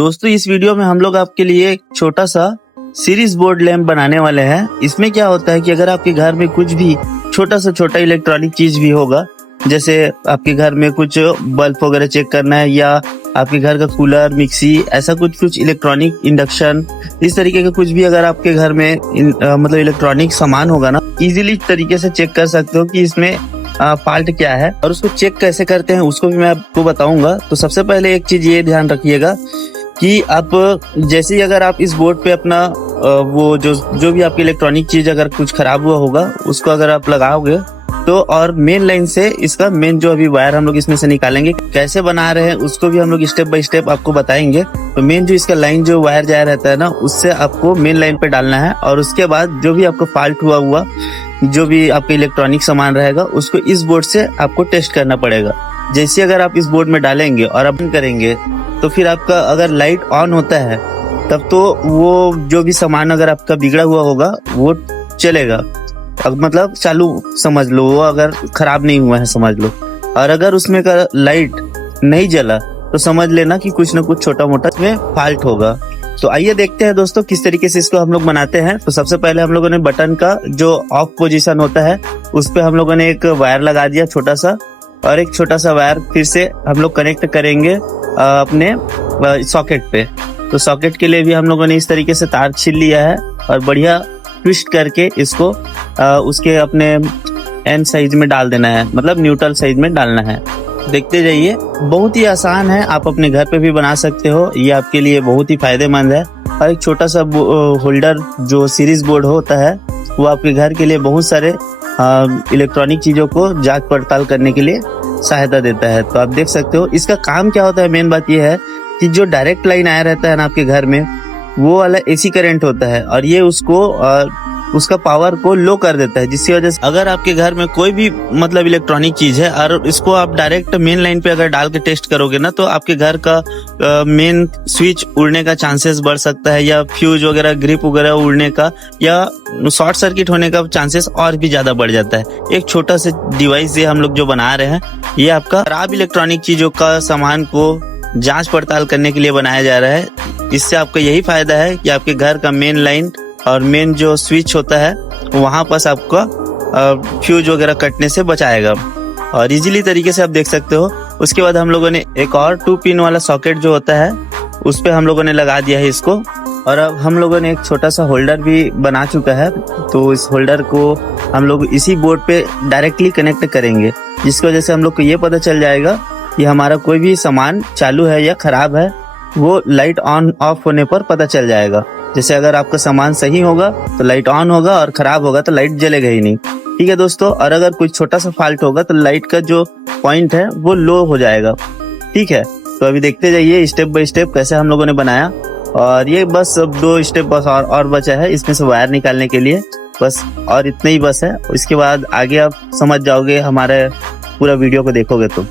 दोस्तों इस वीडियो में हम लोग आपके लिए एक छोटा सा सीरीज बोर्ड लैंप बनाने वाले हैं। इसमें क्या होता है कि अगर आपके घर में कुछ भी छोटा से छोटा इलेक्ट्रॉनिक चीज भी होगा, जैसे आपके घर में कुछ बल्ब वगैरह चेक करना है या आपके घर का कूलर, मिक्सी, ऐसा कुछ इलेक्ट्रॉनिक, इंडक्शन, इस तरीके का कुछ भी अगर आपके घर में मतलब इलेक्ट्रॉनिक सामान होगा ना, इजीली तरीके से चेक कर सकते हो कि इसमें फॉल्ट क्या है। और उसको चेक कैसे करते हैं उसको भी मैं आपको बताऊंगा। तो सबसे पहले एक चीज ये ध्यान रखिएगा कि आप जैसे ही अगर आप इस बोर्ड पे अपना वो जो भी आपकी इलेक्ट्रॉनिक चीज अगर कुछ खराब हुआ होगा उसको अगर आप लगाओगे तो, और मेन लाइन से इसका मेन जो अभी वायर हम लोग इसमें से निकालेंगे, कैसे बना रहे हैं उसको भी हम लोग स्टेप बाय स्टेप आपको बताएंगे। तो मेन जो इसका लाइन जो वायर जाया रहता है ना, उससे आपको मेन लाइन पे डालना है और उसके बाद जो भी आपको फॉल्ट हुआ जो भी आपका इलेक्ट्रॉनिक सामान रहेगा उसको इस बोर्ड से आपको टेस्ट करना पड़ेगा। जैसे अगर आप इस बोर्ड में डालेंगे और अपन करेंगे तो फिर आपका अगर लाइट ऑन होता है तब तो वो जो भी सामान अगर आपका बिगड़ा हुआ होगा वो चलेगा, मतलब चालू समझ लो, वो अगर खराब नहीं हुआ है समझ लो। और अगर उसमें का लाइट नहीं जला तो समझ लेना कि कुछ न कुछ छोटा मोटा इसमें फॉल्ट होगा। तो आइए देखते हैं दोस्तों किस तरीके से इसको हम लोग बनाते हैं। तो सबसे पहले हम लोगों ने बटन का जो ऑफ पोजीशन होता है उस पे हम लोगों ने एक वायर लगा दिया छोटा सा, और एक छोटा सा वायर फिर से हम लोग कनेक्ट करेंगे अपने सॉकेट पे। तो सॉकेट के लिए भी हम लोगों ने इस तरीके से तार छील लिया है और बढ़िया ट्विस्ट करके इसको उसके अपने एन साइज में डाल देना है, मतलब न्यूट्रल साइज में डालना है। देखते जाइए, बहुत ही आसान है, आप अपने घर पे भी बना सकते हो, ये आपके लिए बहुत ही फायदेमंद है। और एक छोटा सा होल्डर जो सीरीज बोर्ड होता है वो आपके घर के लिए बहुत सारे इलेक्ट्रॉनिक चीजों को जांच पड़ताल करने के लिए सहायता देता है। तो आप देख सकते हो इसका काम क्या होता है। मेन बात यह है कि जो डायरेक्ट लाइन आया रहता है ना आपके घर में, वो वाला एसी करंट होता है और ये उसको उसका पावर को लो कर देता है, जिसकी वजह से अगर आपके घर में कोई भी मतलब इलेक्ट्रॉनिक चीज है और इसको आप डायरेक्ट मेन लाइन पे अगर डाल के टेस्ट करोगे ना, तो आपके घर का मेन स्विच उड़ने का चांसेस बढ़ सकता है, या फ्यूज वगैरह, ग्रिप वगैरह उड़ने का, या शॉर्ट सर्किट होने का चांसेस और भी ज्यादा बढ़ जाता है। एक छोटा सा डिवाइस ये हम लोग जो बना रहे हैं, ये आपका खराब इलेक्ट्रॉनिक चीजों का सामान को जांच पड़ताल करने के लिए बनाया जा रहा है। इससे आपका यही फायदा है कि आपके घर का मेन लाइन और मेन जो स्विच होता है वहां पर आपका फ्यूज वगैरह कटने से बचाएगा, और इजीली तरीके से आप देख सकते हो। उसके बाद हम लोगों ने एक और 2 पिन वाला सॉकेट जो होता है उस पे हम लोगों ने लगा दिया है इसको, और अब हम लोगों ने एक छोटा सा होल्डर भी बना चुका है। तो इस होल्डर को हम लोग इसी बोर्ड पे डायरेक्टली कनेक्ट करेंगे, जिसकी वजह से हम लोग को ये पता चल जाएगा कि हमारा कोई भी सामान चालू है या खराब है, वो लाइट ऑन ऑफ होने पर पता चल जाएगा। जैसे अगर आपका सामान सही होगा तो लाइट ऑन होगा और खराब होगा तो लाइट जलेगा ही नहीं, ठीक है दोस्तों। और अगर कुछ छोटा सा फॉल्ट होगा तो लाइट का जो पॉइंट है वो लो हो जाएगा, ठीक है। तो अभी देखते जाइए स्टेप बाय स्टेप कैसे हम लोगों ने बनाया। और ये बस अब 2 स्टेप बस और बचा है इसमें से वायर निकालने के लिए, बस और इतना ही बस है। इसके बाद आगे आप समझ जाओगे, हमारे पूरा वीडियो को देखोगे तो।